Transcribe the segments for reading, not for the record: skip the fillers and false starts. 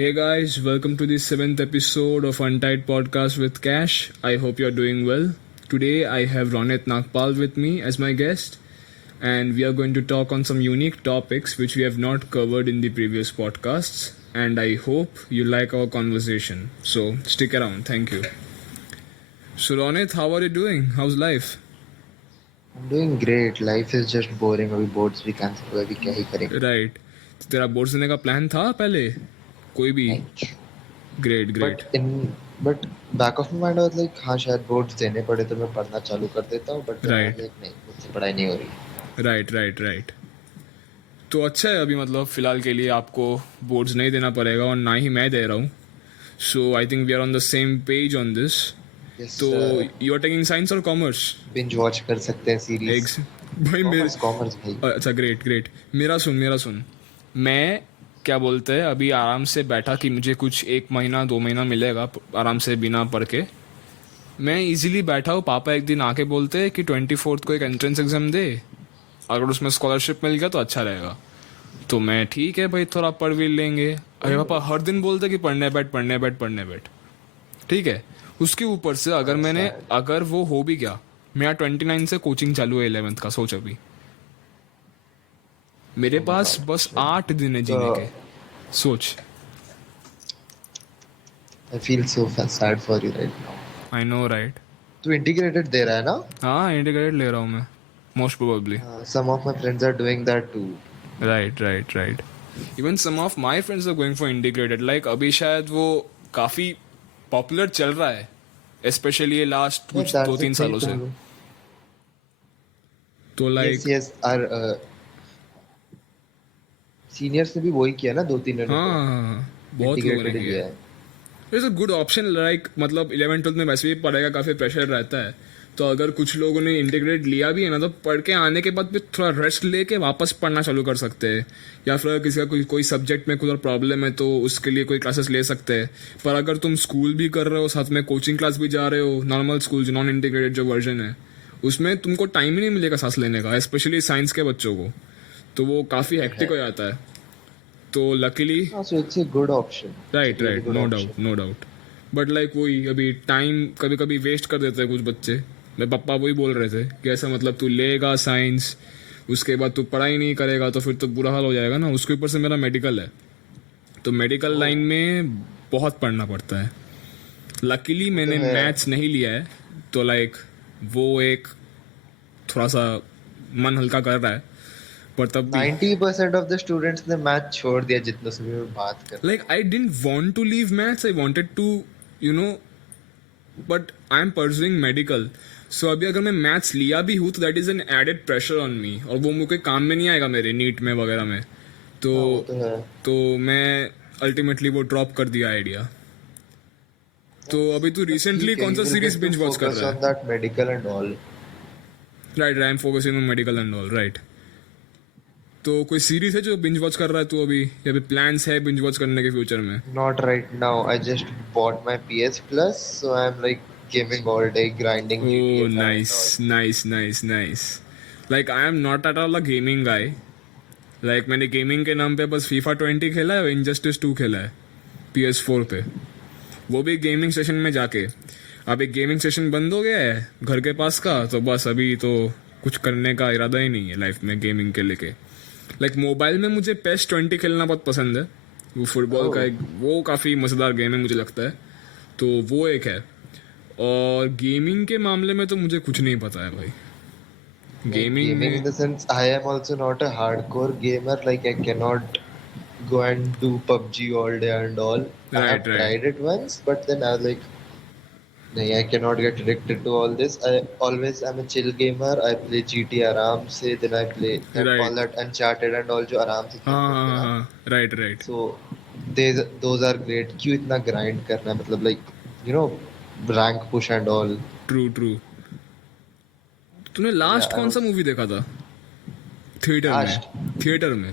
Hey guys, welcome to the 7th episode of Untied Podcast with Cash. I hope you're doing well. Today I have Ronit Nagpal with me as my guest, and we are going to talk on some unique topics which we have not covered in the previous podcasts. And I hope you like our conversation. So stick around. Thank you. So Ronit, how are you doing? How's life? I'm doing great. Life is just boring. अभी boards भी cancel हुए, अभी क्या ही करेंगे? Right. तो तेरा board देने का प्लान था पहले? कोई भी? नहीं. Great. But back of my mind I was like हाँ शायद boards देने पड़े तो मैं पढ़ना चालू कर देता हूँ. But then I was Right. like नहीं, मुझसे पढ़ाई नहीं हो रही. राइट. तो अच्छा है, अभी मतलब फ़िलहाल के लिए आपको बोर्ड्स नहीं देना पड़ेगा और ना ही मैं दे रहा हूँ. So I think we are on the same page on this. Yes, तो यू आर टेकिंग साइंस और कॉमर्स? binge watch कर सकते हैं series. भाई मेरे Commerce भाई. अच्छा ग्रेट. मेरा सुन. मैं क्या बोलते हैं अभी आराम से बैठा कि मुझे कुछ 1 महीना 2 महीना मिलेगा आराम से बिना पढ़ के. मैं इजीली बैठा हूँ. पापा एक दिन आके बोलते हैं कि 24th को एक एंट्रेंस एग्जाम दे, अगर उसमें स्कॉलरशिप मिल गया तो अच्छा रहेगा. तो मैं ठीक है भाई, थोड़ा पढ़ भी लेंगे. अरे पापा हर दिन बोलते कि पढ़ने बैठ. ठीक है. उसके ऊपर से अगर वो हो भी गया, मेरा 29 से कोचिंग चालू है 11th का. सोच अभी मेरे पास बस 8 दिन है जीने के. सोच. I feel so sad for you right now. I know right. तू integrated दे रहा है ना? हाँ इंटीग्रेटेड ले रहा हूँ मैं most probably. Some of my friends are doing that too. Right. Even some of my friends are going for integrated. Like अभी शायद वो काफ़ी पॉपुलर चल रहा है, स्पेशली ये लास्ट कुछ that's 2-3 the सालों से. thing. तो लाइक Yes, our सीनियर्स ने भी वही किया ना 2-3 ने. हाँ बहुत लोगों ने Integrated किया किया है. है. It's a good option. Like मतलब 11th-12th में वैसे भी पढ़ाई का काफ़ी प्रेशर रहता है. तो अगर कुछ लोगों ने इंटीग्रेट लिया भी है ना, तो पढ़ के आने के बाद फिर थोड़ा रेस्ट लेके वापस पढ़ना चालू कर सकते हैं. या फिर अगर किसी का कोई सब्जेक्ट में कुछ प्रॉब्लम है तो उसके लिए कोई क्लासेस ले सकते हैं. पर अगर तुम स्कूल भी कर रहे हो, साथ में कोचिंग क्लास भी जा रहे हो, नॉर्मल स्कूल जो नॉन इंटीग्रेटेड जो वर्जन है, उसमें तुमको टाइम ही नहीं मिलेगा सांस लेने का, स्पेशली साइंस के बच्चों को. तो वो काफ़ी हेक्टिक हो जाता है. तो luckily So it's a good option. Right Really good option. No doubt. But like वही अभी टाइम कभी कभी वेस्ट कर देते हैं कुछ बच्चे. मेरे पापा वही बोल रहे थे कि ऐसा मतलब तू लेगा साइंस, उसके बाद तू पढ़ाई नहीं करेगा तो फिर तो बुरा हाल हो जाएगा ना. उसके ऊपर से मेरा मेडिकल है, तो मेडिकल लाइन में बहुत पढ़ना पड़ता है. लकीली मैंने मैथ्स नहीं लिया है, तो लाइक वो एक थोड़ा सा मन हल्का कर रहा है. पर तब भी 90% of the students ने मैथ छोड़ दिया जितना से भी मैं बात कर. like I didn't want to leave maths. I wanted to, you know, but I am pursuing medical. So अभी अगर मैं मैथ्स लिया भी हूँ तो that is an added pressure on me, और वो मुझे काम में नहीं आएगा मेरे नीट में वगैरह में. तो वो तो है. तो मैं अल्टीमेटली वो ड्रॉप कर दिया आइडिया. तो अभी तू रिसेंटली कौन सा सीरीज बिंज वॉच कर रहा है? on that medical and all. Right. I am focusing on medical and all. Right. तो कोई सीरीज है जो बिंज वॉच कर रहा है तू अभी, या फिर प्लान्स है बिंज वॉच करने के फ्यूचर में? Not right now. I just bought my PS Plus, so I'm like gaming all day, grinding GTA Oh, and nice. Like I am not at all a gaming guy. Like मैंने gaming के नाम पे बस FIFA 20 खेला है और Injustice 2 खेला है PS4 पे, वो भी गेमिंग सेशन में जाके. अब एक गेमिंग सेशन बंद हो गया है घर के पास का, तो बस अभी तो कुछ करने का इरादा ही नहीं है लाइफ में गेमिंग के लेके. लाइक मोबाइल में मुझे PES 20 खेलना बहुत पसंद है. वो फुटबॉल का एक वो काफ़ी मज़ेदार गेम है मुझे लगता है. तो वो एक है. और गेमिंग के मामले में तो मुझे कुछ नहीं पता है भाई. गेमिंग gaming in में the sense I am also not a hardcore gamer. Like I cannot go and do PUBG all day and all. I have Right. tried it once, but then I was like, no, I cannot get addicted to all this. I'm a chill gamer. I play GT आराम से, then I play Right. all that Uncharted and all जो आराम से खेल सकते हैं ना. हाँ right. So those are great. क्यों इतना grind करना है, मतलब like you know rank push and all. True. तूने लास्ट Yeah, I कौन सा was- मूवी देखा था थिएटर में?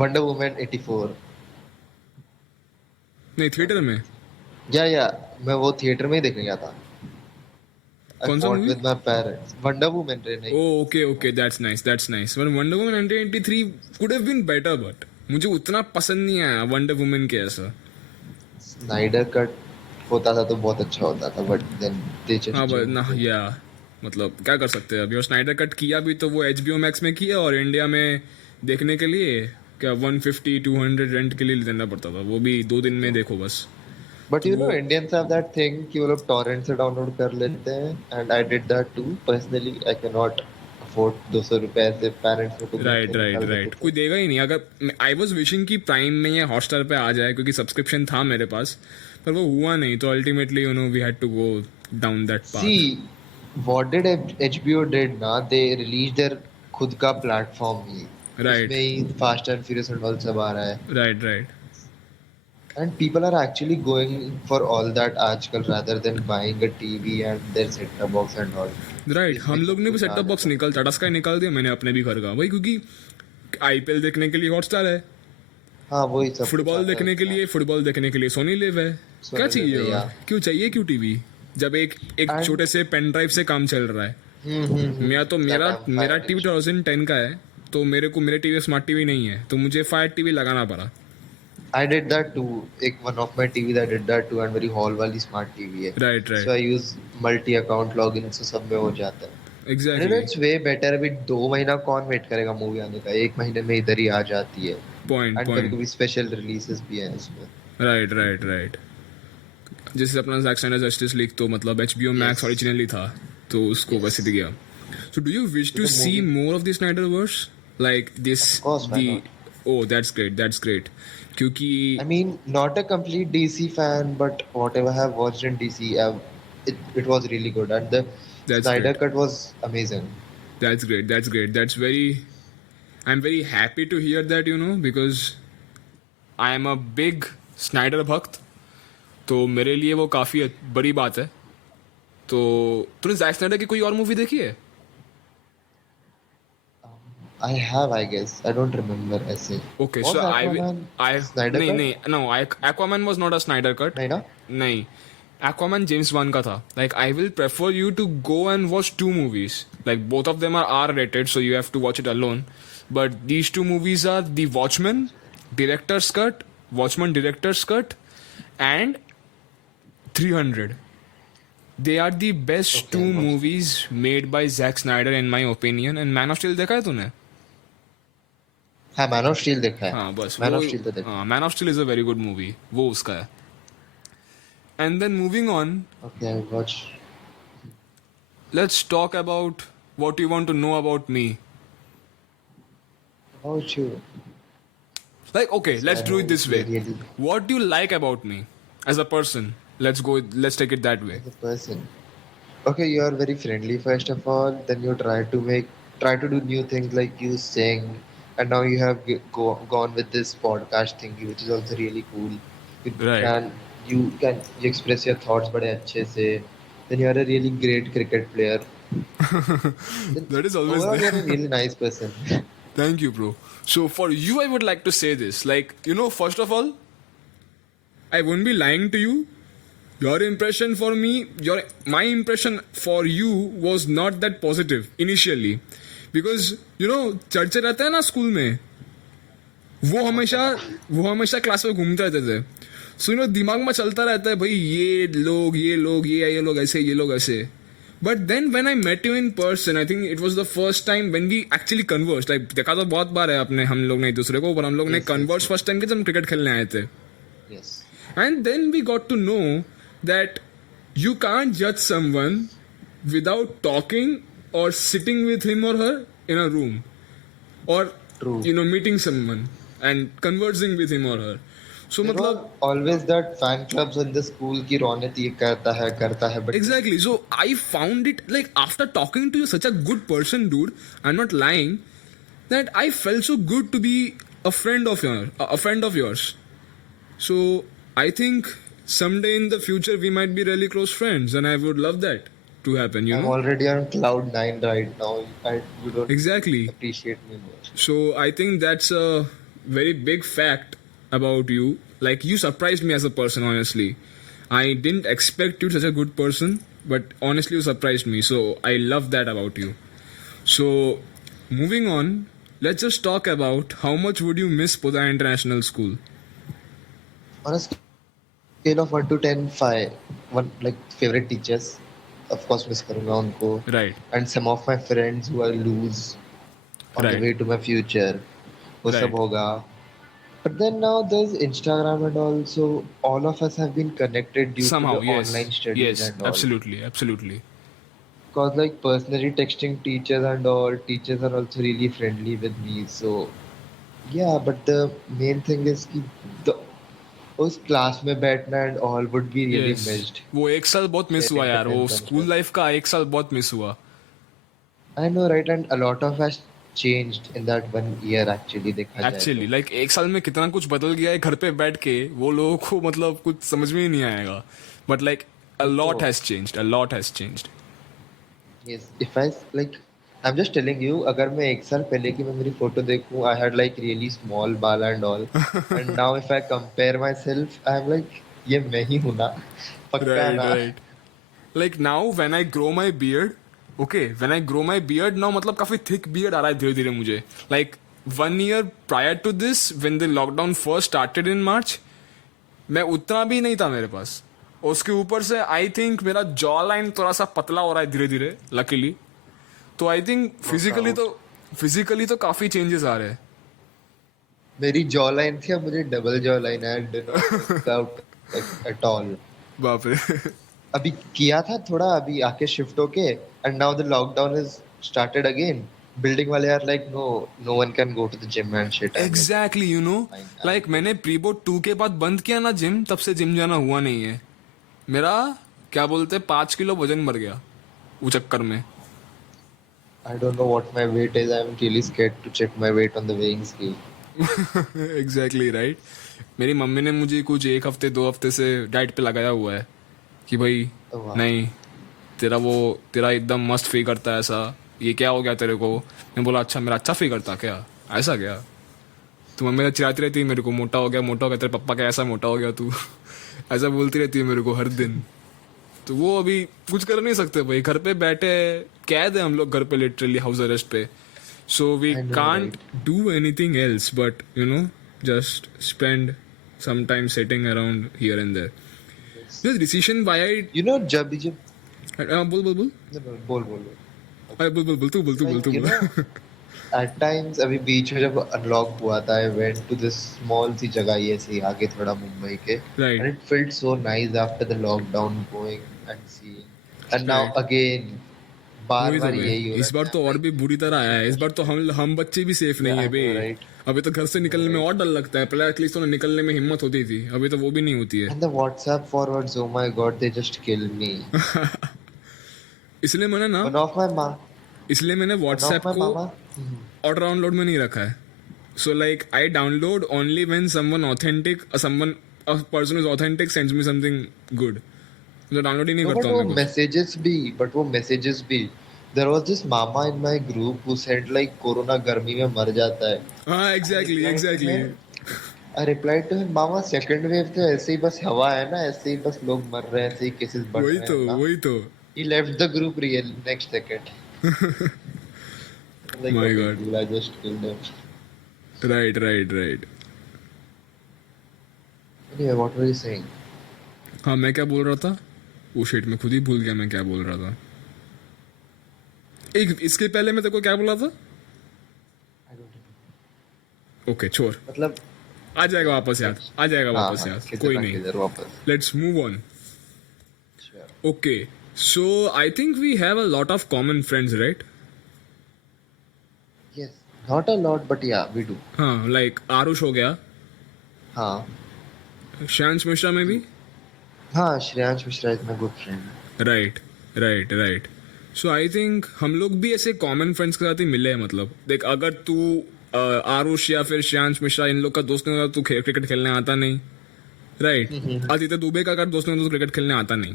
Wonder Woman 84. नहीं थिएटर में. या मैं वो थिएटर में ही देखने गया था. कौन सा movie? With my parents. Wonder woman रे नहीं. Okay that's nice. Wonder woman 1983 could have been better, but मुझे उतना पसंद नहीं आया वंडर वुमन के ऐसा. स्नाइडर कट होता था तो बहुत अच्छा होता था, बट देन दे जस्ट हाँ बस ना चेंज्ड। या मतलब क्या कर सकते हैं अभी, और स्नाइडर कट किया भी तो वो HBO मैक्स में किया, और इंडिया में देखने के लिए क्या 150-200 रेंट के लिए देना पड़ता था, वो भी 2 दिन में देखो बस। बट तो यू नो वो इंडियंस हैव दैट थिंग कि वो लोग टॉरेंट से डाउनलोड कर लेते हैं, and I did that too personally. I can not afford 200 रुपए ऐसे पेरेंट्स मेरे को घर राइट से राइट निकाल देते राइट, थे। कोई देगा ही नहीं। अगर आई वॉज विशिंग कि प्राइम में या हॉटस्टार पे आ जाए, क्योंकि सब्सक्रिप्शन था मेरे पास, पर वो हुआ नहीं, तो ultimately we had to go down that see path. What did HBO did ना, दे रिलीज देयर खुद का प्लेटफॉर्म ही, राइट उसमें ही fast and furious and all सब आ रहा है। Right right and people are actually going for all that आजकल, rather than buying a TV and their set top box and all. Right, हम इसमें लोग सब ने भी कुछ आ सेटअप बॉक्स जाता है। निकल टाटा निकाल दिया मैंने अपने भी घर का भाई, क्योंकि IPL देखने के लिए हॉटस्टार है, हाँ वही सब कुछ फुटबॉल आता है देखने के उसमें। लिए सोनी लिव है। क्या सुन ले चाहिए भैया। और क्यों टीवी, जब एक एक एंड छोटे से पेन ड्राइव से काम चल रहा है। दैट मेरा आई एम मेरा फाइन टीवी विद। 2010 का है, तो मेरे टीवी स्मार्ट टीवी नहीं है, तो मुझे फायर टीवी लगाना पड़ा। I did that too. एक one of my TV that did that too, and मेरी हॉल वाली स्मार्ट टीवी है, right so right I use multi account login, so सब में हो जाता है। And you know exactly, it's way better। अभी 2 महीना कौन वेट करेगा मूवी आने का, 1 महीने में इधर ही आ जाती है। पॉइंट एंड कभी पॉइंट, कभी स्पेशल रिलीजेस भी हैं उसमें। Right right right. जैसे अपना जैक स्नाइडर जस्टिस लीग तो मतलब HBO मैक्स यस ओरिजिनली था, तो उसको यस। वैसे दिया गया। सो डू यू विश ये to to see movie more of the Snyderverse, like this of course why the not. Oh that's great क्योंकि I mean, not a complete DC fan, but whatever I have watched in DC, it was really good, and the that's Snyder great cut was amazing. that's very, I'm very happy to hear that, because I am a big Snyder भक्त, तो मेरे लिए वो काफ़ी बड़ी बात है। तो तूने जैक स्नाइडर की कोई और मूवी देखी है? I have, I guess. I don't remember ऐसे। Okay so Was I Aquaman I Snyder नहीं cut? नहीं no, Aquaman was not a Snyder cut. नहीं ना? नहीं, एक्वामैन जेम्स वन का था। Like I will prefer you to go and watch 2 movies, like both of them are rated, so you have to watch it alone, but these 2 movies are the Watchmen director's cut, Watchmen director's cut, and 300. They are the best Okay, two I'll watch that. movies made by Zack Snyder in my opinion. And Man of Steel देखा है तूने? हाँ, man of steel देखा है। हाँ बस man वो, of steel तो देखा हाँ man of steel is a very good movie, वो उसका है। एंड देन मूविंग ऑन, है। Okay, I'll watch। Let's talk about what you want to know about me. About you? Like, okay, So let's I do it know this you're way. really What do you like about me as a person? Let's take it that way. the person. Okay, you are very friendly first of all. Then you try to do new things like you sing, and now you have gone with this podcast thing, which is also really cool. You Right. can you express your thoughts बड़े अच्छे से. Then you are a really great cricket player. Then That is always overall, there. you're a really nice person. Thank you, bro. So for you, I would like to say this. Like, first of all, I won't be lying to you. Your impression for me, my impression for you was not that positive initially, because चर्चे रहते हैं ना school में, वो हमेशा class में घूमते रहते थे। सो दिमाग में चलता रहता है भाई, ये लोग ऐसे, ये लोग ऐसे। But then when I met you in person, I think it was the first time when we actually converse. Like देखा तो बहुत बार है अपने हम लोग ने एक दूसरे को, पर हम लोग ने Yes, yes, converse yes. First time के जब हम क्रिकेट खेलने आए थे। Yes. And then we got to know that you can't judge someone without talking or sitting with him or her in a room, or True. meeting someone and conversing with him or her. So There was matlab, always that fan clubs in the school की रौनक ये करता है, but exactly. So I found it, like, after talking to you, such a good person, dude, I'm not lying, that I felt so good to be a friend of yours. So I think someday in the future we might be really close friends, and I would love that to happen. I'm already on cloud nine right now. You don't Exactly. appreciate me more. So I think that's a very big fact about you. Like, you surprised me as a person, honestly. I didn't expect you such a good person, but honestly you surprised me. So I love that about you. So moving on, let's just talk about how much would you miss Poda International School. Honestly, scale of 1 to 10, 5. One like favorite teachers, of course miss करूँगा उनको, right and some of my friends who I lose on the right way to my future. वो सब right होगा. But then now there's Instagram and all, so all of us have been connected due to somehow the yes online studies yes and all. absolutely absolutely Cause like personally texting teachers and all, teachers are also really friendly with me. So yeah, but the main thing is कि the उस class में बैठना and all would be really yes missed वो एक साल बहुत miss हुआ during the यार वो 10th स्कूल semester. लाइफ का एक साल बहुत मिस हुआ I know, right? And a lot of has changed in that 1 year actually देखा जाए एक्चुअली तो. लाइक एक साल में कितना कुछ बदल गया है घर पे बैठ के वो लोगों को मतलब कुछ समझ में ही नहीं आएगा बट लाइक अ वही लॉट तो. Has changed a lot has changed Yes, if I like, I'm just telling you, अगर मैं एक साल पहले की मैं मेरी फोटो देखूं, I had like really small बाल and all, and now if I compare myself, I'm like, ये मैं ही हूं ना, पक्का राइट ना. Right like now when I grow my beard okay when I grow my beard now मतलब काफी thick beard आ रहा है धीरे धीरे मुझे like 1 year prior to this when the lockdown first started in March मैं उतना भी नहीं था मेरे पास और उसके ऊपर से आई थिंक मेरा जॉ लाइन थोड़ा सा पतला हो रहा है धीरे धीरे लकीली तो I think No doubt. Physically तो काफी चेंजेस आ रहे हैं मेरी जॉ लाइन थी, अब मुझे डबल जॉ लाइन है. I did not miss out like at all. बाप रे अभी किया था थोड़ा, अभी आके शिफ्ट होके, and now the lockdown is started again. Building वाले are like, no, no one can go to the gym and shit. I'm like, exactly you know fine, I'll like go. मैंने प्रीबोर्ड 2 के बाद बंद किया ना gym तब से gym जाना हुआ नहीं है मेरा क्या बोलते 5 किलो वजन बढ़ गया वो चक्कर में I don't know what my weight is. I'm really scared to check my weight on the weighing scale. Exactly right मेरी मम्मी ने मुझे कुछ 1 हफ्ते 2 हफ्ते से डाइट पे लगाया हुआ है कि भाई Oh, wow. नहीं तेरा एकदम मस्त फील करता है ऐसा ये क्या हो गया तेरे को मैं बोला अच्छा मेरा अच्छा फील करता क्या ऐसा क्या तो मम्मी ने चिढ़ाती रहती है मेरे को मोटा हो गया तेरे पप्पा का ऐसा मोटा हो गया तू ऐसा बोलती रहती है मेरे को हर दिन तो वो अभी कुछ कर नहीं सकते भाई घर पे बैठे कैद है हम लोग घर पे लिटरली हाउस अरेस्ट पे so we I know, can't do anything else but you know just spend some time sitting around here and there this decision why I You know, जब बोल बोल बोल बोल बोल. अरे बोल तू Like, you बोल know, at times अभी बीच में जब अनलॉक हुआ था, I went to this small सी जगह ये सी आगे थोड़ा मुंबई के, Right. and it felt so nice after the lockdown going and seeing. And now Right. again, बार वही तो बार बे यही हो इस रहा बार तो और भी बुरी तरह आया है इस बार तो हम बच्चे भी सेफ नहीं Yeah, है I बे know, right? अभी तो घर से निकलने में और डर लगता है पहले एटलीस्ट तो निकलने में हिम्मत होती थी अभी तो वो भी नहीं होती है And the WhatsApp forwards, oh my God, they just kill me. इसलिए मैंने ना One of my ma, इसलिए मैंने one of व्हाट्सएप my को mama. ऑटो डाउनलोड में नहीं रखा है so like I download only when someone authentic someone a person is authentic sends me something good तो डाउनलोड ही नहीं No, करता but हूँ वो मैं कुछ messages भी, There was this mama in my group who said like corona गर्मी में मर जाता है. हाँ I exactly replied to exactly him. I replied to him, mama second wave तो ऐसे ही बस हवा है ना, ऐसे ही बस लोग मर रहे हैं, ऐसे ही केसेस बढ़ रहे हैं ना. वही तो He left the group real next second. I'm like, My okay, God. cool, I just killed him. Right Anyway, what were you saying? हाँ मैं क्या बोल रहा था वो शिट मैं खुद ही भूल गया मैं क्या बोल रहा था एक इसके पहले मैं तेरे को क्या बोला था I don't know. ओके छोड़ मतलब आ जाएगा वापस याद आ जाएगा हाँ, वापस हाँ, याद किधर कोई ना नहीं किधर वापस. Let's move on Sure. Okay so I think we have a lot of common friends right Yes, not a lot, but yeah, we do. हाँ लाइक आरुष हो गया हाँ, श्यांश मिश्रा में भी हाँ, Shreyansh Mishra is my good friend. Right so I think हम लोग भी ऐसे कॉमन फ्रेंड्स के साथ ही मिले हैं मतलब देख अगर तू आरुष या फिर श्यांश मिश्रा इन लोग का दोस्त नहीं होता तू क्रिकेट खेलने आता नहीं राइट आदित्य दुबे का अगर दोस्त नहीं होता तो क्रिकेट खेलने आता नहीं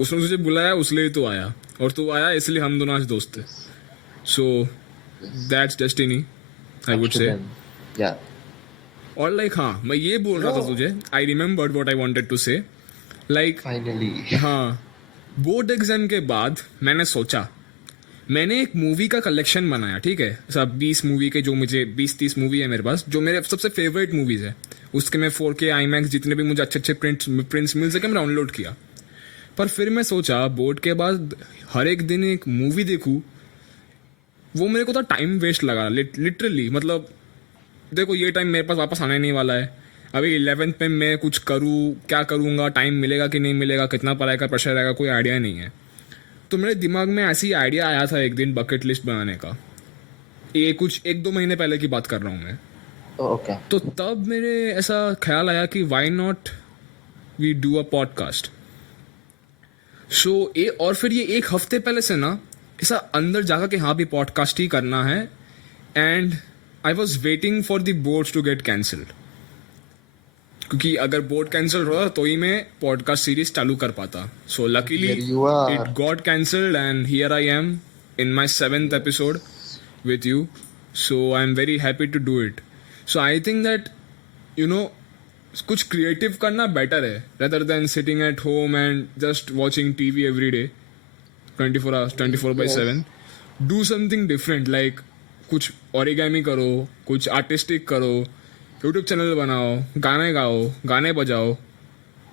उसने तुझे बुलाया उसलिए तू आया और तू आया इसलिए हम दोनों आज दोस्त थे so that's destiny I would say Yeah. और लाइक हाँ मैं ये बोल रहा था तुझे I remembered what I wanted to say like Finally. हाँ बोर्ड एग्जाम के बाद मैंने सोचा मैंने एक मूवी का कलेक्शन बनाया ठीक है सब 20 मूवी के जो मुझे 20-30 मूवी है मेरे पास जो मेरे सबसे फेवरेट मूवीज है उसके मैं 4K IMAX जितने भी मुझे अच्छे अच्छे प्रिंट्स मिल सके मैं डाउनलोड किया। पर फिर मैं सोचा बोर्ड के बाद हर एक दिन एक मूवी देखूँ, वो मेरे को तो टाइम वेस्ट लगा लिटरली। मतलब देखो ये टाइम मेरे पास वापस आने नहीं वाला है। अभी 11th में मैं कुछ करूँ, क्या करूँगा, टाइम मिलेगा कि नहीं मिलेगा, कितना पढ़ाई का प्रेशर रहेगा, कोई आइडिया नहीं है। तो मेरे दिमाग में ऐसी आइडिया आया था एक दिन बकेट लिस्ट बनाने का। ये कुछ 1-2 महीने पहले की बात कर रहा हूँ मैं। ओके। तो तब मेरे ऐसा ख्याल आया कि why not we do a podcast. और फिर ये 1 हफ्ते पहले से ना ऐसा अंदर जाकर कि हाँ भी पॉडकास्ट ही करना है। And I was waiting for the boards to get cancelled, क्योंकि अगर बोर्ड कैंसिल हुआ तो ही मैं पॉडकास्ट सीरीज चालू कर पाता। So luckily Here you are. It got cancelled and here I am in my 7th episode with you. So I'm very happy to do it. So I think that, you know, कुछ creative करना better है rather than sitting at home and just watching TV every day 24 hours 24/7. Do something different, like कुछ origami करो, कुछ artistic करो, YouTube channel बनाओ, गाने गाओ, गाने बजाओ,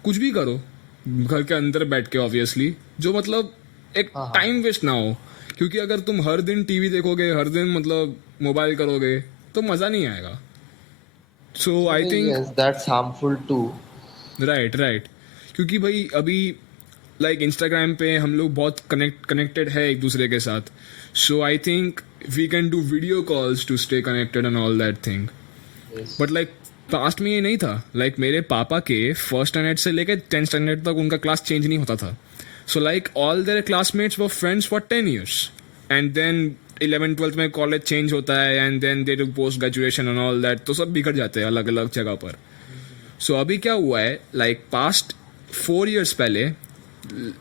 कुछ भी करो घर के अंदर बैठ के ऑब्वियसली, जो मतलब एक टाइम वेस्ट ना हो। क्योंकि अगर तुम हर दिन टीवी देखोगे, हर दिन मतलब मोबाइल करोगे तो मज़ा नहीं आएगा। So I think Yes, that's harmful too. Right क्योंकि भाई अभी लाइक इंस्टाग्राम पे हम लोग बहुत कनेक्टेड है एक दूसरे के साथ। So I think we can do video calls to stay connected and all that thing. Yes. But like past में ये नहीं था। लाइक मेरे पापा के 1st स्टैंडर्ड से लेकर 10th स्टैंडर्ड तक उनका क्लास चेंज नहीं होता था। So like all their classmates were friends for 10 years and then 11th-12th में कॉलेज चेंज होता है and then they do post graduation and all that, तो सब बिगड़ जाते हैं अलग अलग जगह पर। सो अभी क्या हुआ है, लाइक पास्ट 4 years पहले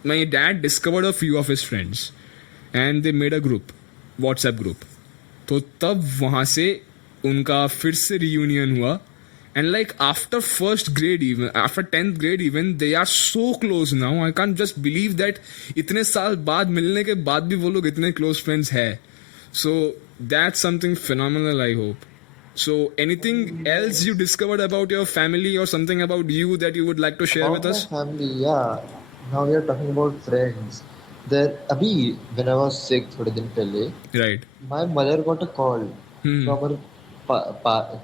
my dad discovered a few of his friends and they made a group, WhatsApp group. तो तब वहाँ से उनका फिर से रियूनियन हुआ। And like after 1st grade even, after 10th grade even, they are so close now. I can't just believe that इतने साल बाद मिलने के बाद भी वो लोग इतने close friends है। So that's something phenomenal, I hope. So anything else you discovered about your family or something about you that you would like to share with About us? my family, yeah. Now we are talking about friends. Abhi, when I was sick थोड़े दिन पहले, Right. my mother got a call from her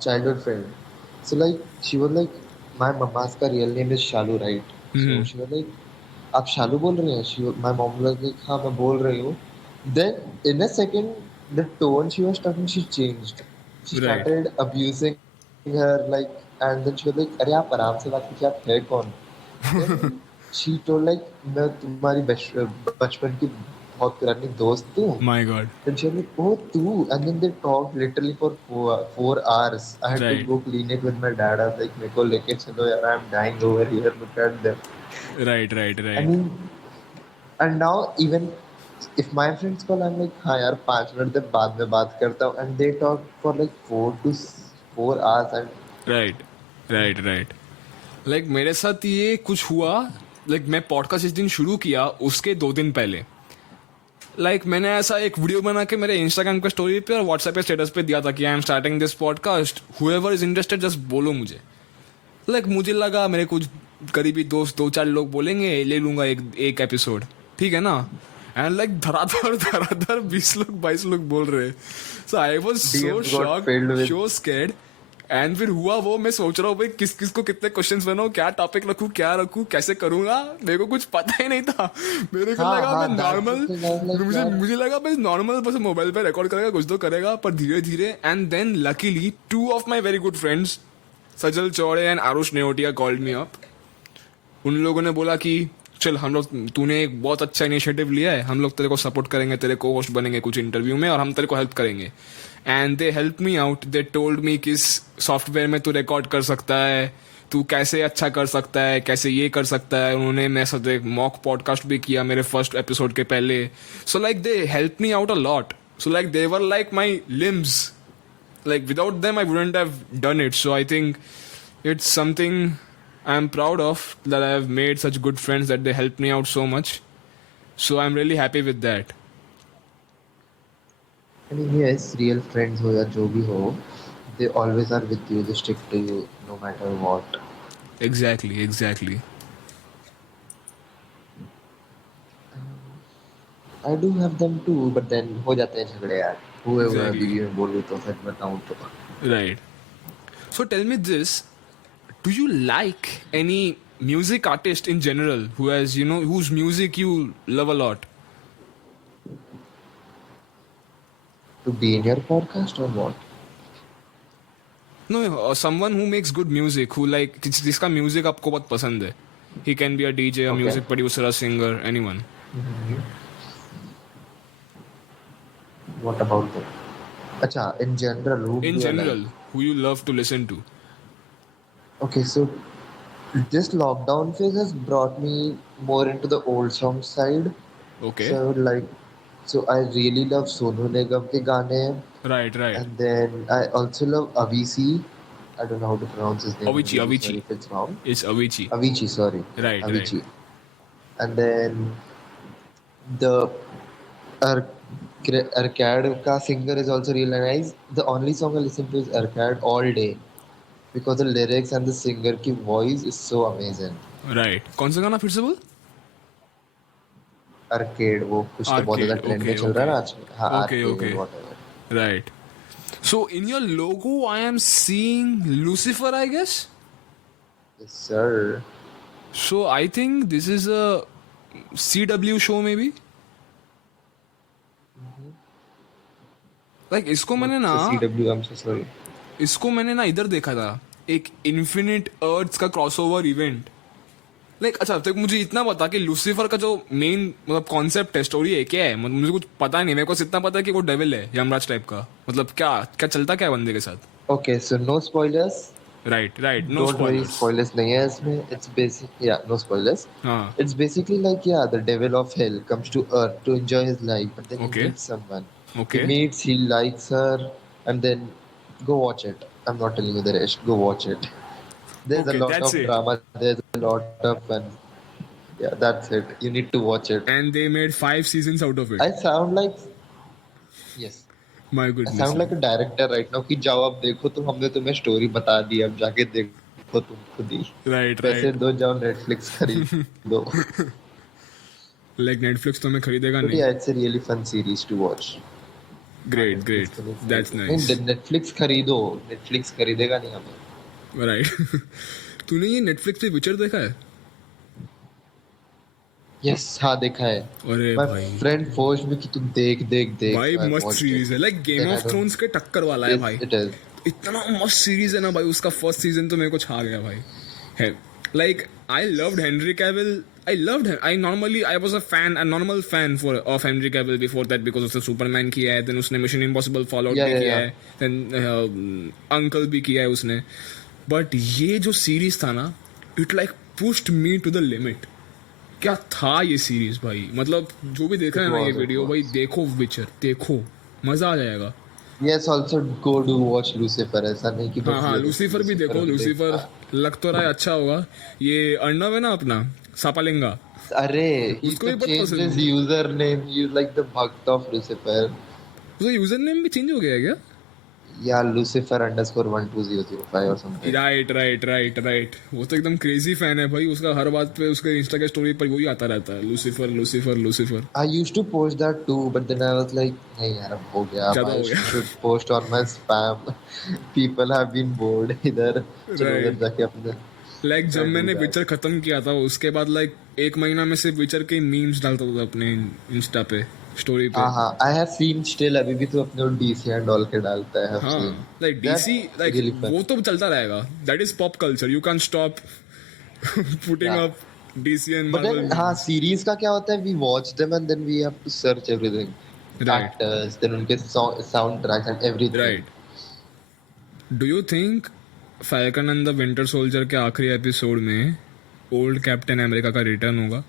childhood friend. So like she was like, my mama's का real name is Shalu, right? So she was like, आप शालू बोल रहे हैं? My mom was like, हाँ मैं बोल रही हूँ. Then in a second, the tone she was talking, she changed. She Right. started abusing her, like, and then she was like, अरे आप आराम से बात कीजिए, आप है कौन? Then she told like, मैं तुम्हारी बचपन की बहुत पुरानी दोस्त हूँ. My God. Then she was like, oh, too. And then they talked literally for 4 hours. I had to Right. go clinic with my dad. I was like, मेरे को लेके चलो यार, I'm dying over here. Look at them. Right. I mean, and now even if my friends call, I'm like, हाँ यार 5 minute तक बाद में बात करता हूँ. And they talk for like 4 hours. And right like मेरे साथ ये कुछ हुआ। लाइक मैं पॉडकास्ट जिस दिन शुरू किया उसके 2 दिन पहले लाइक मैंने ऐसा एक वीडियो बना के मेरे इंस्टाग्राम के स्टोरी पे और व्हाट्सएप पे स्टेटस पे दिया था कि I am starting this podcast, whoever is interested just बोलो मुझे। लाइक मुझे लगा मेरे कुछ करीबी दोस्त 2-4 लोग बोलेंगे ले लूंगा एक एपिसोड, ठीक है ना। एंड लाइक धराधर 20 लोग 22 लोग बोल रहे। So I was so DMs got shocked, filled with- so scared. And फिर हुआ वो, मैं सोच रहा हूँ भाई किस किस को कितने क्वेश्चंस बनाऊं, क्या टॉपिक रखूं, क्या रखूं, कैसे करूंगा। मेरे को कुछ पता ही नहीं था। मेरे को हाँ, लगा हाँ, मैं that's normal, the thing, I was like, यार, मुझे लगा बस नॉर्मल बस मोबाइल पे रिकॉर्ड करेगा, कुछ तो करेगा। पर धीरे धीरे and then luckily 2 of my very good friends, Sajal Chaude and Aarush Nehotia, called me up. उन लोगों ने बोला कि चल हम लोग, तूने एक बहुत अच्छा इनिशिएटिव लिया है, हम लोग तेरे को सपोर्ट करेंगे, तेरे को होस्ट बनेंगे कुछ इंटरव्यू में और हम तेरे को हेल्प करेंगे। And they help me out, they told me किस सॉफ्टवेयर में तू रिकॉर्ड कर सकता है, तू कैसे अच्छा कर सकता है, कैसे ये कर सकता है। उन्होंने मेरे साथ एक मॉक पॉडकास्ट भी किया मेरे फर्स्ट एपिसोड के पहले। So like they help me out a lot. So like they were like my limbs, like without them I wouldn't have done it. So I think it's something I'm proud of, that I've made such good friends that they helped me out so much. So I'm really happy with that. I mean, yes, real friends हो या जो भी हो, they always are with you. They stick to you no matter what. Exactly. I do have them too, but then हो जाते हैं झगड़े यार. हुए अभी Exactly. भी मैं बोलूँ तो सच बताऊँ तो. Right. So tell me this: do you like any music artist in general who has, whose music you love a lot? To be in your podcast or what? No, someone who makes good music, who like जिसका music आपको बहुत पसंद है. He can be a DJ, a Okay. music producer, a singer, anyone. What about them? अच्छा, in general, who In do I like? general, who you love to listen to. Okay, so this lockdown phase has brought me more into the old song side. Okay. So I really love Sonu Nigam ke gaane, Right. and then I also love Avicii. I don't know how to pronounce his name. I'm really sorry Avicii. if it's wrong. It's Avicii. Avicii, sorry, Right. Avicii. And then the Ar- Arcade ka singer is also really nice. The only song I listen to is Arcade all day because the lyrics and the singer ki voice is so amazing. Right. कौन सा गाना फिर से बोल? Arcade वो कुछ तो बहुत ज़्यादा Arcade. ट्रेंड में Okay. चल रहा है ना आजकल. हाँ, Arcade Okay. whatever. Right. So in your logo, I am seeing Lucifer, I guess. Yes, sir. So I think this is a CW show, maybe. Like इसको मैंने ना So CW, I'm so sorry. इसको मैंने ना इधर देखा था, एक इन्फिनिट अर्थ्स का क्रॉसओवर इवेंट. लाइक अच्छा, तो मुझे इतना बता कि लूसीफर का जो मेन मतलब कॉन्सेप्ट है, स्टोरी है, क्या है? मतलब मुझे कुछ पता नहीं. मेरे को इतना पता है कि वो डेविल है, यमराज टाइप का. मतलब क्या क्या चलता क्या है बंदे के साथ? Okay, so no spoilers. Right. No Don't worry, spoilers. spoilers नहीं है इसमें. It's basic, yeah, no spoilers. हाँ. It's basically like, yeah, the devil of hell comes to earth to enjoy his life, but then Okay. he meets someone. Okay. He likes her, and then go watch it. I'm not telling you the rest. Go watch it. There's Okay, a lot that's of it. drama. There's a lot of fun. Yeah, that's it. You need to watch it. And they made 5 seasons out of it. I sound like, yes. My I goodness. sound like a director right now कि जाओ अब देखो, तो हमने तुम्हें story बता दी, अब जाके देखो तुम खुद ही. Right. पैसे दो, जाओ नेटफ्लिक्स खरीदो. Like Netflix तो हमें खरीदेगा But नहीं. yeah, it's a really fun series to watch. Great. Netflix तो नहीं That's खरीदो. nice. नहीं, नेटफ्लिक्स खरीदो, नेटफ्लिक्स खरीदेगा नहीं हमें. Right. तूने ये Netflix पे विचर देखा है? यस, हाँ देखा है. अरे My भाई. friend forced me कि तुम देख. भाई So I मस्त watched सीरीज it. है. Like game Then I of don't- thrones के टक्कर वाला है Yes, भाई. it is. इतना मस्त सीरीज है ना भाई. उसका फर्स्ट सीजन तो मेरे को छा गया भाई. है like I loved Henry Cavill. I was a normal fan of Henry Cavill before that because उसने सुपरमैन किया है, then उसने मिशन इम्पॉसिबल फॉलआउट Yeah, भी yeah, किया yeah. है, then अंकल भी किया है उसने. बट ये जो सीरीज था ना, it like pushed me to the limit. क्या था ये सीरीज भाई. मतलब जो भी देखा है ना ये It वीडियो was. भाई, देखो विचर, देखो, मजा आ जाएगा. Yes, also go do watch Lucifer. ऐसा नहीं कि बस हाँ ये लूसीफर भी देखो. लूसीफर लग तो रहा है अच्छा होगा. ये अर्णव है ना अपना, सापालिंगा. अरे he उसको भी तो बहुत changed पसंद his है. username. He's like the भक्त of Lucifer. उसका यूजर नेम भी चेंज हो गया है क्या? Yeah, Lucifer _12005 or something. Right. वो तो एकदम क्रेजी फैन है भाई. उसका हर बात पे उसके इंस्टा के स्टोरी पर वही आता रहता है, Lucifer. I used to post that too, but then I was like, नहीं यार अब हो गया. ज़्यादा I हो गया. should post on my spam. People have been bored इधर. चलो Right. उधर जाके अपने. लाइक जब I do मैंने that. विचर खत्म किया था, उसके बाद लाइक एक महीना में सिर्फ विचर के मीम्स डालता था अपने इंस्टा पे, स्टोरी पे. हाँ, I have seen still अभी भी तो अपने DC and all के डालता है. I have seen. हाँ like That's DC, like really fun. वो तो चलता रहेगा. That is pop culture. You can stop putting Yeah. Up DC and But then हाँ, series का क्या होता है? We watch them and then we have to search everything. Right. Actors, then उनके soundtracks and everything. Right. Do you think Falcon and the Winter Soldier के आखिरी episode में old Captain America का रिटर्न होगा?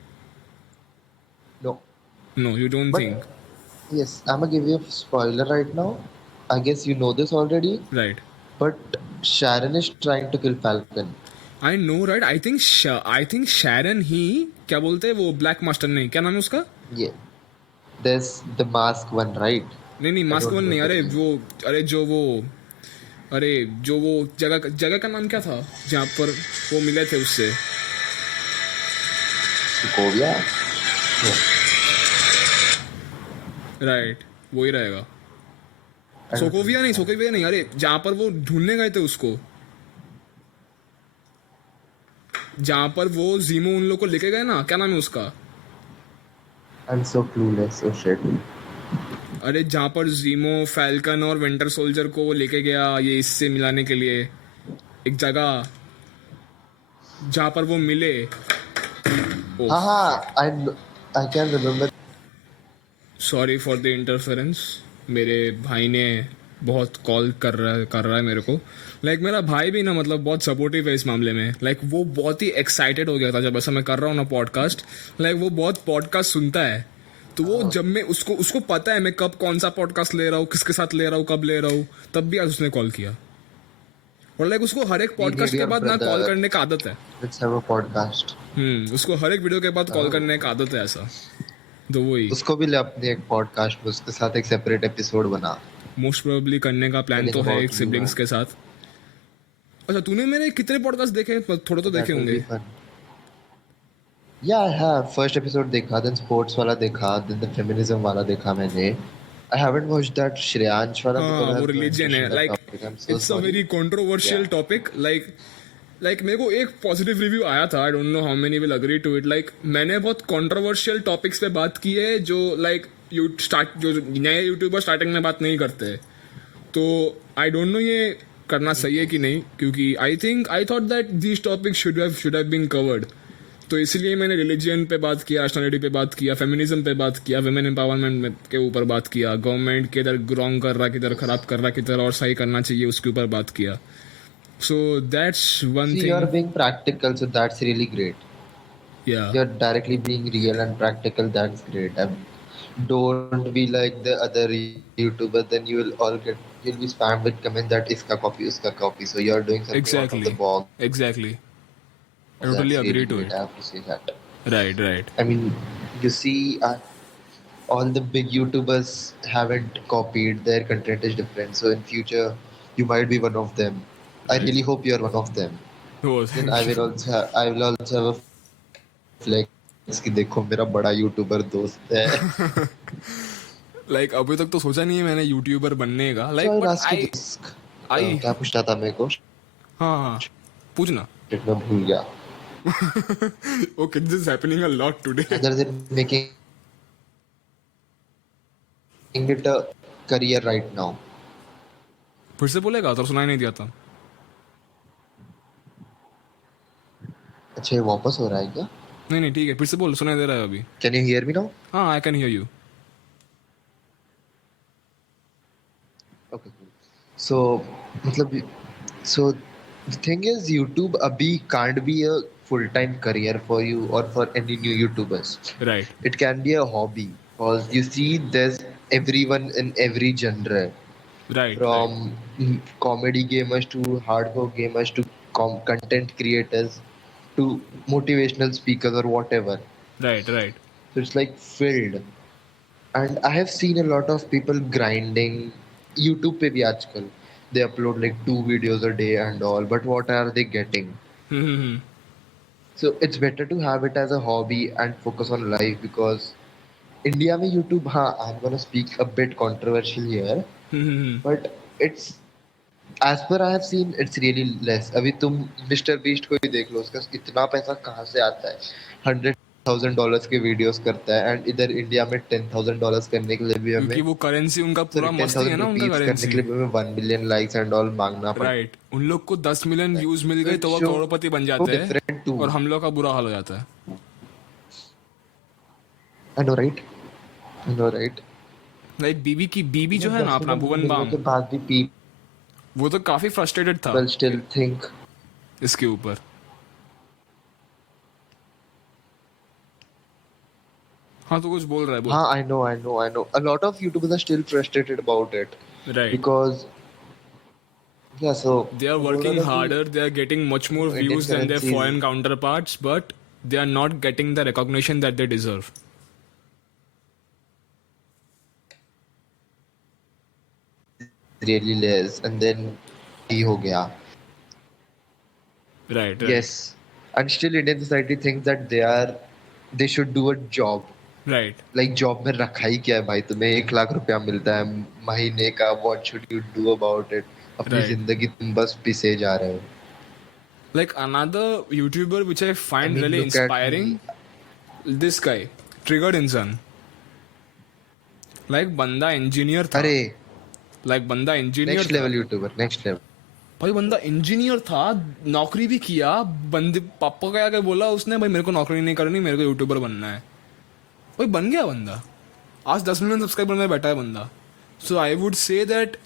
No. No you don't But- think? Yes, I'm gonna give you a spoiler right now. I guess you know this already, right. but Sharon is trying to kill Falcon. I know right. I think Sharon ही, क्या बोलते हैं वो black master, नहीं क्या नाम है उसका? Yeah. There's the mask one, right? नहीं I mask don't one know नहीं. the अरे name. जो वो अरे जो वो जगह जगह का नाम क्या था जहाँ पर वो मिले थे उससे? Sokovia? No, राइट, वही रहेगा। I don't सोकोविया नहीं, remember. सोकोविया नहीं, अरे जहाँ पर वो ढूंढने गए थे उसको, जहाँ पर वो जीमो उन लोग को लेके गए ना, क्या नाम है उसका? I'm so clueless, so shit. अरे जहाँ पर जीमो फैल्कन और विंटर सोल्जर को वो लेके गया ये इससे मिलाने के लिए, एक जगह जहाँ पर वो मिले। ओह, I can remember. Sorry for the interference. मेरे भाई ने बहुत कॉल कर रहा है मेरे को। मेरा भाई भी ना मतलब बहुत सपोर्टिव है इस मामले में। वो बहुत ही एक्साइटेड हो गया था जब ऐसा मैं कर रहा हूँ ना पॉडकास्ट। वो बहुत पॉडकास्ट सुनता है, तो वो जब मैं उसको उसको पता है मैं कब कौन सा पॉडकास्ट ले रहा हूँ, किसके साथ ले रहा हूँ, कब ले रहा हूँ, तब भी आज उसने कॉल किया। और उसको हर एक We need पॉडकास्ट के your बाद ना कॉल brother. करने का आदत है। Let's have a podcast. उसको हर एक वीडियो के बाद कॉल करने का आदत है ऐसा। तो वही उसको भी ले अपने एक पॉडकास्ट में उसके साथ एक सेपरेट एपिसोड बना. मोस्ट प्रोबेबली करने का प्लान Telling तो है about एक you सिबलिंग्स and के साथ। अच्छा, तूने मेरे कितने पॉडकास्ट देखे? थोड़े तो देखे that will होंगे। be fun. Yeah, I have. First episode देखा, then sports वाला देखा, then the feminism वाला देखा मैंने. I haven't watched that Shreyansh वाला हाँ, because I वो have no रिलीजन interest है। in that topic. I'm so it's a sorry. Very controversial Yeah. Topic. मेरे को एक पॉजिटिव रिव्यू आया था, I don't know how many will agree to it. मैंने बहुत कंट्रोवर्शियल टॉपिक्स पे बात की है जो जो नए यूट्यूबर स्टार्टिंग में बात नहीं करते, तो आई डोंट नो ये करना सही है कि नहीं, क्योंकि I thought that these topics should have been covered. तो इसलिए मैंने रिलीजन पे बात किया, नेशनलिटी पे बात किया, फेमिनिज्म पे बात किया, वुमेन एम्पावरमेंट के ऊपर बात किया, गवर्नमेंट किधर रॉन्ग कर रहा, किधर खराब कर रहा, किधर और सही करना चाहिए उसके ऊपर बात किया। So that's one See, you're thing. being practical, so that's really great. या You're directly being real and practical. That's great. Don't be like the other YouTuber. Then you'll be spammed with comment that iska copy, uska copy. So you're doing something out of the exactly, box. Exactly, I totally That's agree really to great. It. I have to say that. राइट, राइट, I mean, you see, all the big YouTubers haven't copied. Their content is different. So in future, you might be one of them. I right. really hope you're one of them. Oh, Then I thank will you. I will also have a flex कि देखो मेरा बड़ा YouTuber दोस्त है. अभी तक तो सोचा नहीं है मैंने यूट्यूबर बनने का, So I'll but ask you I this. आई क्या पूछना था मेरे को? हाँ, हाँ, पूछना। Shit, मैं भूल गया. Okay, this is happening a lot today. Rather than making it a career right now. फिर से बोलेगा तो सुनाई नहीं दिया था। अच्छा ये वापस हो रहा है क्या? नहीं नहीं, ठीक है, फिर से बोल, सुनाई दे रहा है अभी। Can you hear me now? हाँ, I can hear you. Okay, cool. So मतलब so the thing is YouTube अभी can't be a full-time career for you or for any new YouTubers. Right, It can be a hobby because you see there's everyone in every genre. Right, right, From comedy gamers to hardcore gamers to content creators to motivational speakers or whatever. Right, right, So it's like filled. And I have seen a lot of people grinding YouTube पे भी आजकल. They upload like 2 videos a day and all, but what are they getting? So it's better to have it as a hobby and focus on life because India में YouTube, हाँ, I'm gonna speak a bit controversial here, but it's as per I have seen it's really less. अभी तुम mister beast को ही देख लो, उसका इतना पैसा कहाँ से आता है? $100,000 के वीडियोस करता है एंड इधर इंडिया में $10,000 करने के लिए भी क्योंकि हमें वो करेंसी उनका पूरा sorry मस्ती है ना, उनका 10,000 रुपीज करने के करेंसी। लिए भी हमें 1 million likes and all मांगना पड़ता राइट, उन लोग को 10 मिलियन व्यूज मिल है. गए तो वो So करोड़पति बन it's जाते so हैं, different too. और हम लोग का बुरा हाल हो जाता है। I know right? I know right? बीबी जो है ना 10 अपना million भुवन मिलने बाम, के बाद भी वो तो काफी फ्रस्ट्रेटेड था people still think. इसके ऊपर। हाँ, तो कुछ बोल रहा है, बोल। हाँ, I know. A lot of YouTubers are still frustrated about it right, because yeah, so they are मैं बोल रहा working था कि harder, they are getting much more Indian views than their currency is foreign counterparts, but they are not getting the recognition that they deserve. really less, and then ही हो गया. Right, right, Yes, and still Indian society thinks that they should do a job. right, Like job में रखा ही क्या है भाई, तुम्हें 1 लाख रुपया मिलता है महीने का, what should you do about it? अपनी right. जिंदगी तुम बस पिसे जा रहे हो. Like another YouTuber which I I find mean, really look at me. inspiring, this guy, Triggered Insan. Like बंदा इंजीनियर था. अरे Like बंदा इंजीनियर नेक्स्ट था. Level YouTuber, next level. भाई बंदा इंजीनियर था, नौकरी भी किया. बंदे पापा का क्या बोला उसने, भाई मेरे को नौकरी नहीं करनी, मेरे को यूट्यूबर बनना है. भाई बन गया बंदा. आज 10 मिलियन सब्सक्राइबर में बैठा है बंदा. So I would say that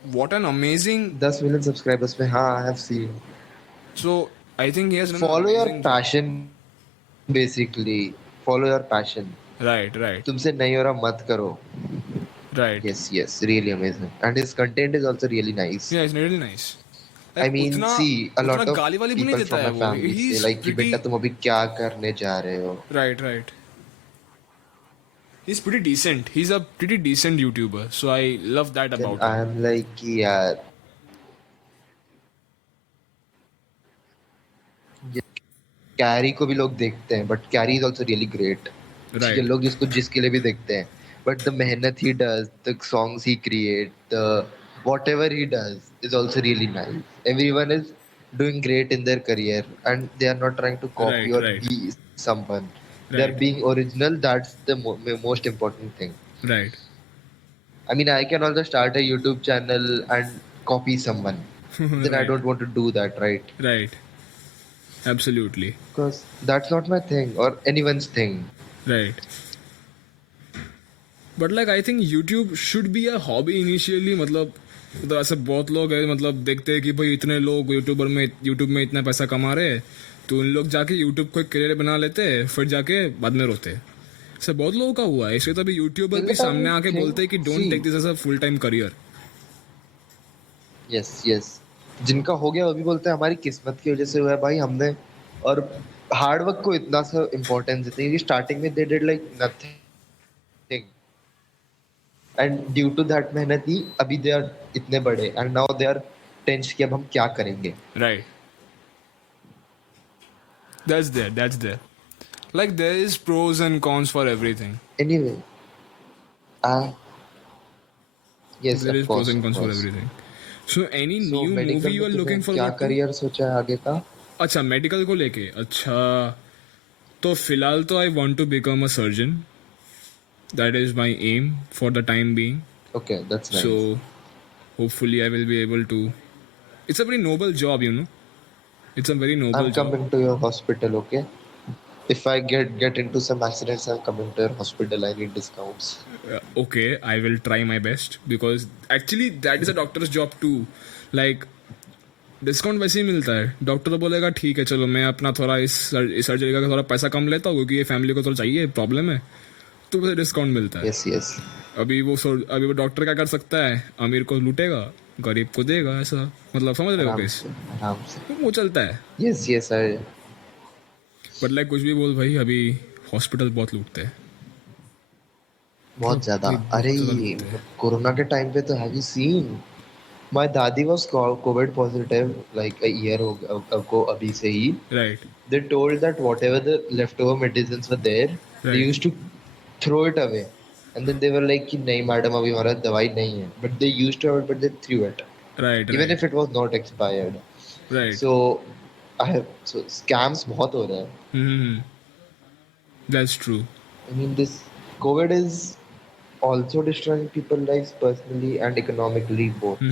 what an amazing. 10 million subscribers पे, हाँ I have seen. So I think he has done an follow your amazing job. Passion, basically follow your passion. Right, right, तुमसे नहीं हो रहा मत करो. right. Yes, yes, really amazing, and his content is also really nice. Yeah, it's really nice. I mean, उतना see, a lot उतना of गाली वाली भी नहीं people देता from है my वो. family say He's like कि pretty. बेटा तुम अभी क्या करने जा रहे हो. Right, right. He's pretty decent. He's a pretty decent YouTuber. So I love that Then about I him. am like कि यार कैरी को भी लोग देखते हैं, but carry is also really great. ठीक है, Right, लोग इसको जिसके लिए भी देखते हैं, बट द मेहनत he does, the songs he create, the whatever he does is also really nice. Everyone is doing great in their career, and they are not trying to copy right, or right, be someone. They are right, being original. That's the most important thing. right. I mean, I can also start a YouTube channel and copy someone. Then I Right, don't want to do that, right? right. Absolutely. Because that's not my thing or anyone's thing. Right. But like I think YouTube should be a hobby initially. मतलब ऐसे बहुत लोग हैं, मतलब देखते हैं कि भाई इतने लोग यूट्यूब में इतना पैसा कमा रहे हैं, तो उन लोग जाके यूट्यूब को एक करियर बना लेते हैं, फिर जाके बाद में रोते हैं. ऐसे बहुत लोगों का हुआ है. इसलिए तभी यूट्यूबर भी सामने आके बोलते हैं कि don't take this as a full time career. Yes yes, जिनका हो गया वो भी बोलते हैं हमारी किस्मत की वजह से हुआ है भाई, हमने और हार्ड वर्क को इतना सा इम्पोर्टेंस देते हैं कि स्टार्टिंग में they did like nothing, and due to that मेहनत ही अभी दे आर इतने बड़े, and now they are tense कि अब हम क्या करेंगे. Right. That's there. Like there is pros and cons for everything. Anyway yes There of is pros course and of cons for course. everything. So any so new medical movie you में are तुमने looking क्या forward to? Career सोचा है आगे का? अच्छा, medical को लेके. अच्छा, तो फिलहाल तो I want to become a surgeon. That is my aim for the time being. Okay, that's So nice. hopefully I will be able to. It's a very noble job, you know. It's a very noble I'm job. coming to your hospital, okay? If I get into some accidents, I'm coming to your hospital. I need discounts. Okay, I will try my best because actually that is a doctor's job too. Like discount वैसे ही मिलता है. Doctor तो बोलेगा ठीक है चलो मैं अपना थोड़ा इस सर्जरी का थोड़ा पैसा कम लेता हूँ क्योंकि ये फैमिली को थोड़ा चाहिए, प्रॉब्लम है, तो उसे डिस्काउंट मिलता है. Yes, yes. अभी वो डॉक्टर क्या कर सकता है, अमीर को लूटेगा, गरीब को देगा, ऐसा मतलब समझ रहे हो आराम केस. से, आराम से. वो चलता है. Yes, yes, I. But like कुछ भी बोल भाई, अभी हॉस्पिटल बहुत लूटते हैं. बहुत ज्यादा. बहुत अरे ज्यादा लूटते हैं. कोरोना के टाइम पे तो हैव यू सीन? My दादी was COVID positive like a year ago अभी से ही. Right, They told that whatever the leftover medicines were there, they Right. used to throw it away. And then they were like कि नहीं madam अभी हमारा दवाई नहीं है. But they used to have it, but they threw it. Right, Even if it was not expired. Right. So scams बहुत हो रहे हैं. That's true. I mean, this COVID is also destroying people's lives personally and economically both.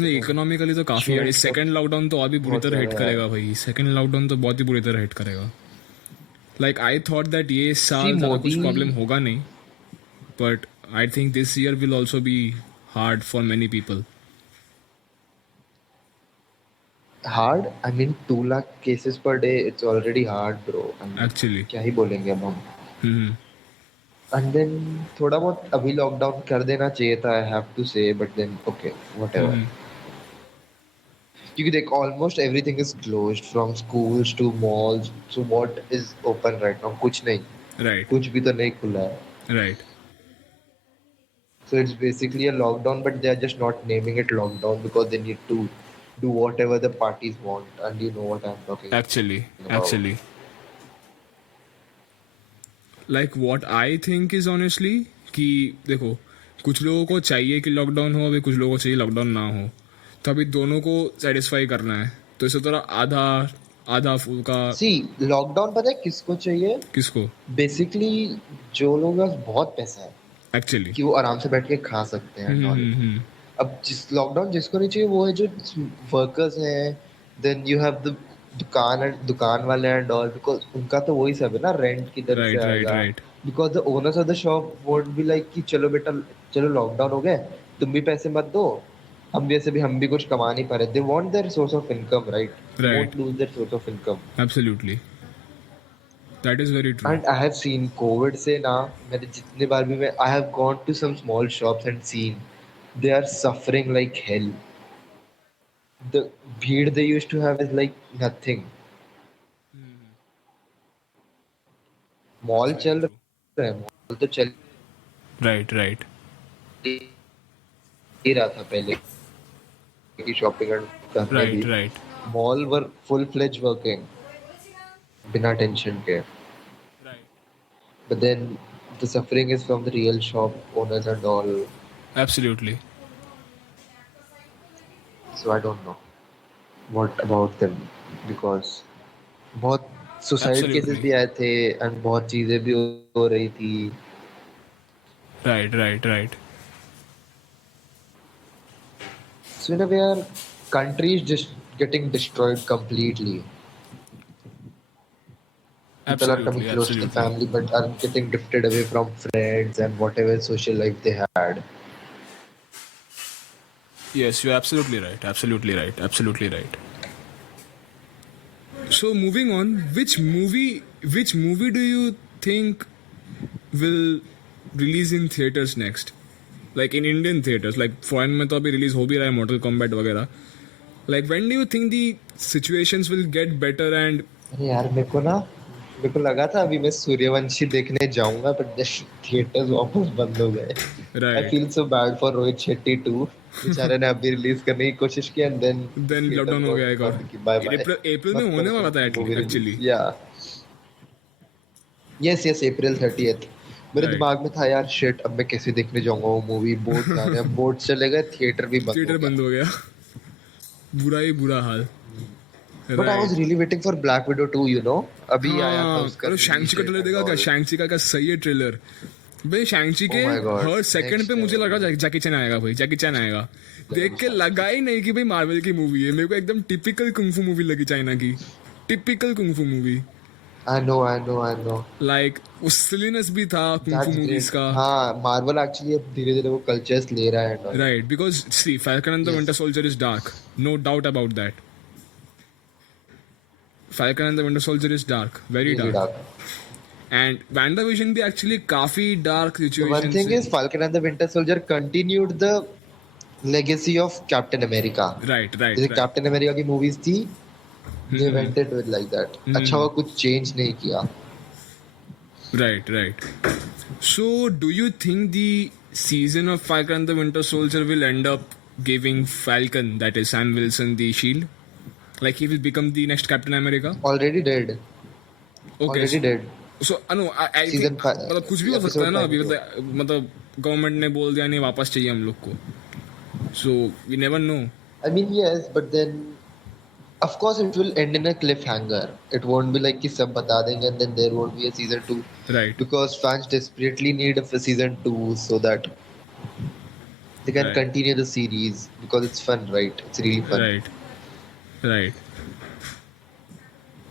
नहीं, economically तो काफी है. Second lockdown तो अभी बुरी बहुत तरह हिट ज्यादा है. करेगा भाई. सेकंड लॉकडाउन तो बहुत ही बुरी तरह हिट करेगा. लाइक आई थॉट दैट ये साल See, ज्यादा कुछ Modi- प्रॉब्लम होगा नहीं, but I think this year will also be hard for many people. Hard? I mean, 2 lakh cases per day, it's already hard, bro. I mean, actually. क्या ही बोलेंगे अब हम. And then थोड़ा बहुत अभी लॉकडाउन कर देना चाहिए था, I have to say, but then okay, whatever. क्योंकि देख almost everything is closed from schools to malls. So what is open right now? कुछ नहीं. राइट, कुछ भी तो नहीं खुला है. Right. So it's basically a lockdown, but they are just not naming it lockdown because they need to do whatever the parties want, and you know what I'm talking about. Actually, like what I think is honestly कि देखो कुछ लोगों को चाहिए कि lockdown हो, अभी कुछ लोगों को चाहिए लॉकडाउन ना हो, तो अभी दोनों को सेटिस्फाई करना है, तो इसे थोड़ा आधा आधा फूल का सी लॉकडाउन पता है किसको चाहिए? किसको बेसिकली जो लोगों के पास बहुत पैसा है एक्चुअली. कि वो आराम से बैठ के खा सकते हैं and all. हम्म. अब जिस लॉकडाउन जिसको नहीं चाहिए वो है जो वर्कर्स हैं, देन यू हैव द दुकान वाले एंड ऑल, बिकॉज उनका तो वही सब है ना, रेंट किधर से राइट राइट आएगा? Right because the owners of the shop won't be like कि चलो बेटा, चलो लॉकडाउन हो गए, तुम भी पैसे मत दो, हम भी कुछ कमा नहीं पा रहे. They want their source of income, right? They right won't lose their source of income. Absolutely, that is very true. And I have seen covid से ना, मैंने जितने बार भी मैं I have gone to some small shops and seen they are suffering like hell. The भीड़ they used to have is like nothing. Mall चल रहा है, मॉल तो चल राइट राइट ही रहा था पहले की शॉपिंग करने राइट भी. Right mall were full fledge working बिना टेंशन के. Right But then the suffering is from the real shop owners and all. Absolutely. So I don't know what about them because बहुत suicide cases Absolutely. भी आए थे and बहुत चीजें भी हो रही थी. Right So in a way, our country is just getting destroyed completely. People are coming close to the absolutely. family but are getting drifted away from friends and whatever social life they had. Yes, you're absolutely right. Absolutely right. So moving on, which movie do you think will release in theaters next? Like in Indian theaters, like foreign में तो अभी release हो भी रहा है Mortal Kombat वगैरह. Like when do you think the situations will get better and अरे यार मेरे को लगा था अभी मैं सूर्यवंशी देखने जाऊंगा बट थिएटर्स वापस बंद हो गए. I right feel so bad for Rohit Shetty too. बेचारे ने अभी रिलीज करने की कोशिश की एंड देन then lockdown हो गया एक और. Bye bye. April में होने वाला था actually. या यस अप्रैल 30th. मेरे Right. दिमाग में था यार शिट, अब मैं कैसे देखने जाऊंगा वो मूवी. बोर्ड जा रहे हैं, बोर्ड चले गए, थिएटर भी बंद थिएटर हो गया. बंद हो गया. बुरा ही बुरा हाल. But I was really waiting for Black Widow 2, you know. अभी आया था हाँ, उसका अरे शैंगची का ट्रेलर देखा क्या? शैंगची का सही है ट्रेलर भाई. शैंगची के Oh my God, her second next पे मुझे level. लगा जैकी चैन आएगा भाई, जैकी चैन आएगा. देख के लगा ही नहीं कि भाई मार्वल की मूवी है. मेरे को एकदम टिपिकल कुंफू मूवी लगी चाइना की. Typical kung fu movie. I know like वो सिलीनेस भी था कुंफू दैट्स मूवीज ग्रेट. का. हाँ, मार्वल एक्चुअली अब धीरे-धीरे वो कल्चर्स ले रहा है and all. Right, because see Falcon and the Yes. Winter Soldier is dark, no doubt about that. Falcon and the Winter Soldier is dark, very Really dark. dark. And WandaVision भी actually काफी dark The one situation thing is Falcon and the Winter Soldier continued the legacy of Captain America. Right right जैसे captain America की movies थी, they went it with like that. अच्छा हुआ कुछ change नहीं किया. Right. So, do you think the season of Falcon and the Winter Soldier will end up giving Falcon, that is Sam Wilson, the shield? Like he will become the next Captain America? Already dead. Okay. Already dead. So, I Season think five- मतलब कुछ भी हो सकता है ना episode अभी. five मतलब government ने बोल दिया नहीं, वापस चाहिए हम लोग को. So, we never know. I mean yes, but then of course it will end in a cliffhanger. It won't be like कि सब बता देंगे and then there won't be a season 2 Right. because fans desperately need a season 2 so that they can Right. continue the series because it's fun, right? It's really fun. Right.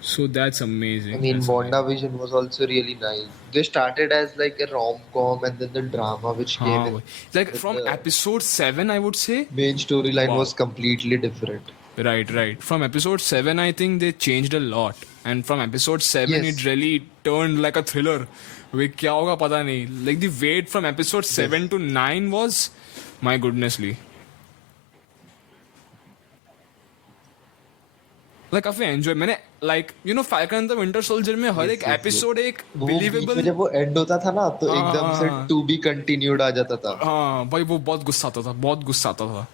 So that's amazing. I mean, That's amazing. WandaVision was also really nice. They started as like a rom-com and then the drama which came हाँ, in. like with from the episode 7 I would say. main storyline Wow. was completely different. Right. From episode 7, I think they changed a lot. And from episode 7, Yes. it really turned like a thriller. वे क्या होगा पता नहीं. Like the wait from episode 7 to 9 was, my goodnessly. Like काफी enjoy मैंने like you know falcon and the Winter soldier में हर एक yes yes yes episode एक वो बीच में बिलीवेबल। जब वो एंड होता था ना तो एकदम से हाँ टू बी कंटिन्यूड आ जाता था. हाँ भाई वो बहुत गुस्सा आता था, बहुत गुस्सा आता था।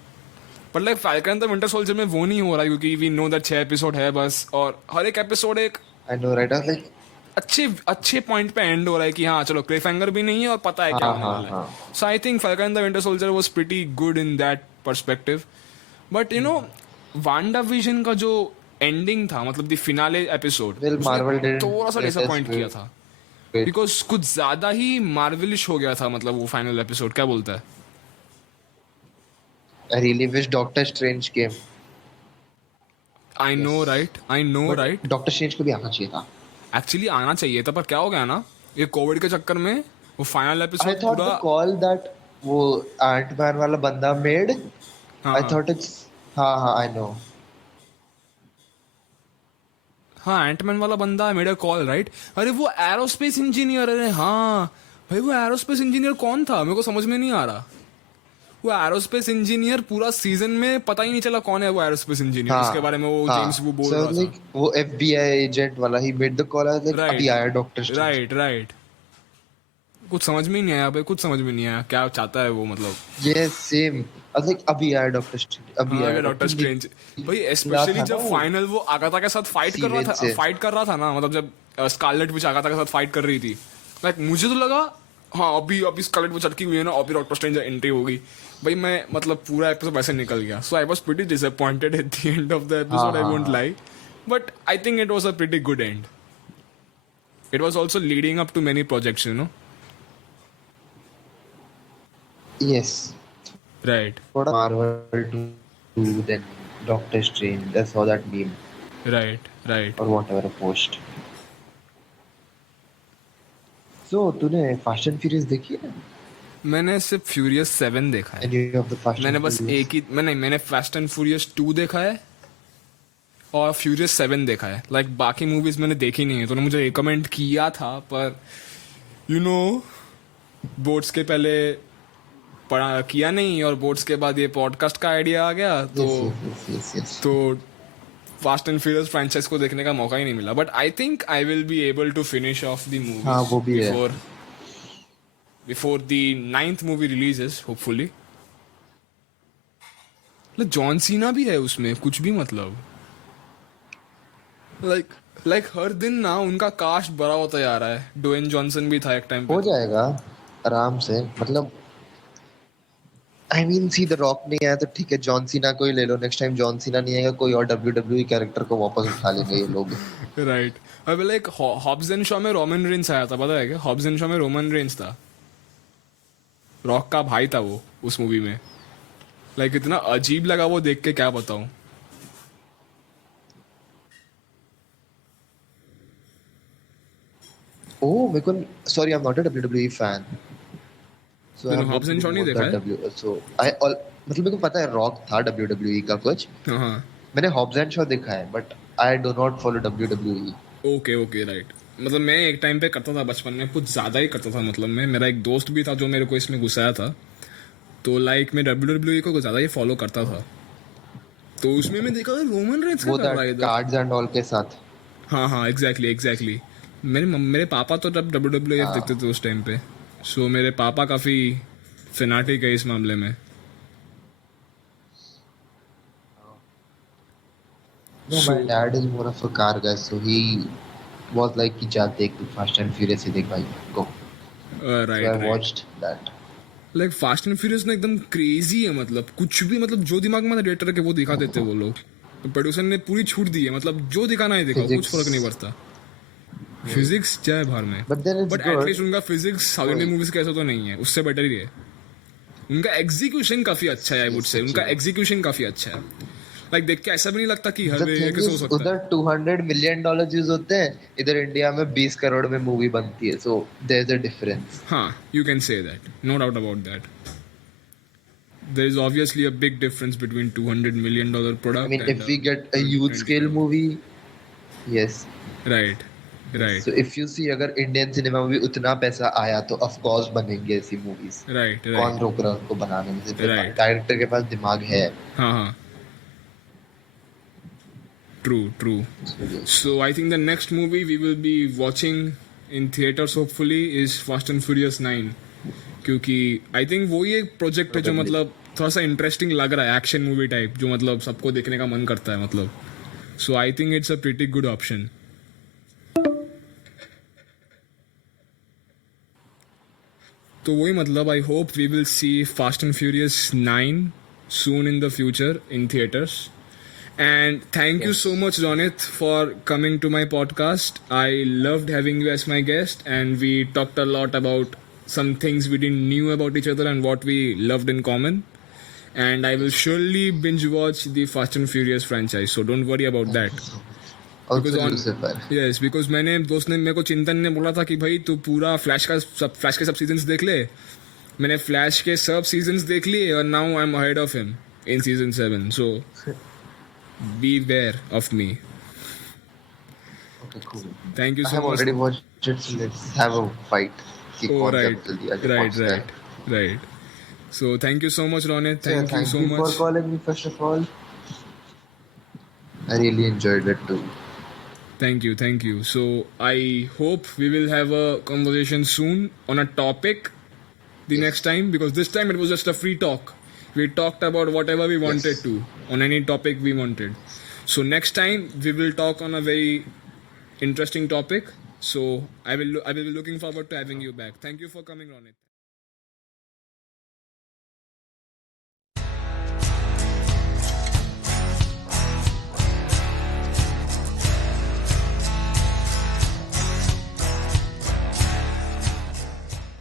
But like falcon and the Winter soldier में वो नहीं हो रहा क्योंकि वी नो दैट 6 एपिसोड है बस, और हर एक एपिसोड एक आई नो राइट. लाइक अच्छे अच्छे पॉइंट पे एंड हो रहा है कि हाँ चलो क्लिफ हैंगर भी नहीं है और पता है क्या हाँ होने हाँ वाला है। हाँ. So I think Falcon and the Winter Soldier was pretty good in that perspective. But you know WandaVision का जो एंडिंग था, मतलब द फिनाले एपिसोड, वेल उसने मार्वल थोड़ा सा डिडंट लेट अस डिसअपॉइंट किया था वेट. बिकॉज कुछ ज्यादा ही मार्वलिश हो गया था, मतलब वो फाइनल एपिसोड क्या बोलता है। I really wish Doctor Strange came. I yes know right, I know but right. Doctor Strange को भी आना चाहिए था. एक्चुअली आना चाहिए था पर क्या हो गया ना, ये कोविड के चक्कर में वो फाइनल आई एपिसोड थॉट पूरा। द कॉल दैट वो एंटमैन वाला बंदा मेड. हाँ आई हाँ थॉट इट्स. हाँ हाँ आई नो. हाँ एंटमैन वाला बंदा मेड अ कॉल राइट। अरे वो एरोस्पेस इंजीनियर, अरे हाँ भाई वो एरोस्पेस इंजीनियर कौन था मेरे को समझ में नहीं आ रहा। वो एरोस्पेस इंजीनियर पूरा सीजन में पता ही नहीं चला कौन है वो एरोस्पेस इंजीनियर जिसके हाँ बारे में वो जेम्स वो हाँ बोल सो रहा था। लाइक वो एफबीआई एजेंट वाला he made the call. Like अभी राइट आया डॉक्टर स्ट्रेंज. Right right. कुछ समझ में ही नहीं आया भाई, कुछ समझ में नहीं आया क्या चाहता है वो, मतलब। ये सेम. लाइक अभी आया डॉक्टर स्ट्रेंज. अभी हाँ आया ये डॉक्टर डॉक्टर स्ट्रेंज भाई, निकला स्पेशली था ना जब वो फाइनल वो आगाथा के साथ सीवेज से. फाइट कर रहा था ना, मतलब जब स्कारलेट विच आगाथा के साथ फाइट कर रही थी, लाइक मुझे तो लगा हाँ अभी अभी स्कारलेट विच अटकी हुई है ना, अभी डॉक्टर स्ट्रेंज एंट्री होगी। भाई मैं मतलब पूरा एपिसोड वैसे निकल गया, so I was pretty disappointed at the end of the हाँ एपिसोड, आई हाँ वोंट हाँ. Lie. But I think it was a pretty good end. It was also leading up to many projects, you know. Yes. Right थोड़ा Marvel two then Doctor Strange. I saw that meme right right. और whatever post. So तूने fast and furious देखी है? मैंने सिर्फ furious 7 देखा है। Any of the fast मैंने एंड बस फ्यूरियस? एक ही मैंने फास्ट एंड फ्यूरियस 2 देखा है और फ्यूरियस 7 देखा है। लाइक बाकी मूवीज मैंने देखी नहीं है, तूने मुझे रिकमेंड किया था पर यू नो बोर्ड्स के पहले पढ़ा किया नहीं, और बोर्ड्स के बाद ये पॉडकास्ट का आइडिया आ गया तो यस यस यस यस. तो फास्ट एंड फ्यूरियस फ्रेंचाइज को देखने का मौका ही नहीं मिला। But I think I will be able to finish off the movie हाँ वो भी है. Before the 9th movie releases hopefully. John Cena भी है उसमें, कुछ भी मतलब लाइक हर दिन ना उनका कास्ट बड़ा होता जा रहा है। डोएन जॉनसन भी था एक टाइम पे हो तो। जाएगा आराम से. मतलब I mean see the rock नहीं आया तो ठीक है, जॉन सीना को ही ले लो. नेक्स्ट टाइम जॉन सीना नहीं आएगा कोई और डब्ल्यू डब्ल्यू कैरेक्टर को वापस उठा लेंगे ये लोग. राइट। अब लाइक हॉब्स एंड शॉ में रोमन रेंस आया था, पता है क्या? हॉब्स एंड शॉ में रोमन रेंस था, रॉक का भाई था वो उस मूवी में। लाइक इतना अजीब लगा वो देख के, क्या बताऊं। ओह मेरे को. Sorry I am not a W W fan. So I तूने have Hobbs and nothing Shaw to नहीं डू देखा विद है? डब्ल्यू. सो आई मतलब मेरे को पता है रॉक था डब्ल्यू डब्ल्यू का कुछ. हाँ हाँ। मैंने हॉब्स एंड शो देखा है but I do not follow W W. Okay okay right. मतलब मैं एक टाइम पे करता था बचपन में, कुछ ज़्यादा ही करता था। मतलब मैं, मेरा एक दोस्त भी था जो मेरे को इसमें घुसाया था, तो लाइक मैं डब्ल्यू डब्ल्यू को ज़्यादा ही फॉलो करता था। तो उसमें मैं देखा रोमन रेंस क्या वो कर रहा है दैट इधर। कार्ड्स एंड ऑल के साथ. हाँ हाँ एग्जैक्टली एग्जैक्टली। मेरे पापा तो तब डब्ल्यू डब्ल्यू हाँ. देखते थे उस टाइम पे। सो मेरे पापा काफ़ी फिनाटिक है इस मामले में। No, my so dad is more of a car guy, so he was like कि जा देख तू फास्ट एंड फ्यूरियस ही देख भाई go. So I right right. watched that. Like fast and furious ना एकदम क्रेजी है, मतलब कुछ भी, मतलब जो दिमाग में डायरेक्टर के वो दिखा देते वो लोग। तो प्रोड्यूसर ने पूरी छूट दी है, मतलब जो दिखाना है दिखाओ, कुछ Physics. फर्क नहीं पड़ता। फिजिक्स जाए बाहर में, But then it's but good. At least उनका फिजिक्स साउथ इंडियन मूवीज का ऐसा तो नहीं है, उससे बेटर ही है। उनका एग्जीक्यूशन काफी अच्छा है, आई वुड से Yes, उनका actually. एग्जीक्यूशन काफी अच्छा है। लाइक देख के ऐसा भी नहीं लगता कि The अरे ये thing कैसे हो is सकता उधर है। $200 million यूज होते हैं, इधर इंडिया में 20 करोड़ में मूवी बनती है. So there's a difference. हाँ you can say that, no doubt about that. There is obviously a big difference between $200 million I product mean, and if we get a huge 20 scale crore. movie, yes. Right, right, So if you see अगर Indian cinema में भी उतना पैसा आया तो of course बनेंगे ऐसी movies. right, कौन right, रोक रहा है उनको बनाने में से? right. डायरेक्टर के पास दिमाग है. हाँ हाँ। True. So I think the next movie we will be watching in theaters hopefully is Fast and Furious 9, क्योंकि आई थिंक वही एक प्रोजेक्ट है जो Probably. मतलब थोड़ा सा इंटरेस्टिंग लग रहा है, एक्शन मूवी टाइप, जो मतलब सबको देखने का मन करता है मतलब. So I think it's a pretty good option. तो वही मतलब I hope we will see fast and furious 9 soon in the future in theaters. And thank you Yes. so much, Ronit, for coming to my podcast. I loved having you as my guest, and we talked a lot about some things we didn't knew about each other and what we loved in common. And I will surely binge watch the Fast and Furious franchise, so don't worry about that. Also on Lucifer. yes, because मैंने दोस्त ने मेरे को चिंतन ने बोला था कि भाई तू पूरा फ्लैश के सब सीजन्स देख ले. मैंने फ्लैश के सब सीजन्स देख लिए और now I am ahead of him in season 7, so beware of me. Okay, cool. Thank you I so have much. already watched it, so let's have a fight. कि Oh, कौन right, ज्यादा जल्दी आगे पहुंचता है. right. So thank you so much, Ronit. So, yeah, Thank you so for much. calling me first of all. I really enjoyed it too. Thank you. So I hope we will have a conversation soon on a topic the Yes. next time, because this time it was just a free talk. We talked about whatever we wanted Yes. to on any topic we wanted. So next time we will talk on a very interesting topic. So I will be looking forward to having you back. Thank you for coming, Ronit.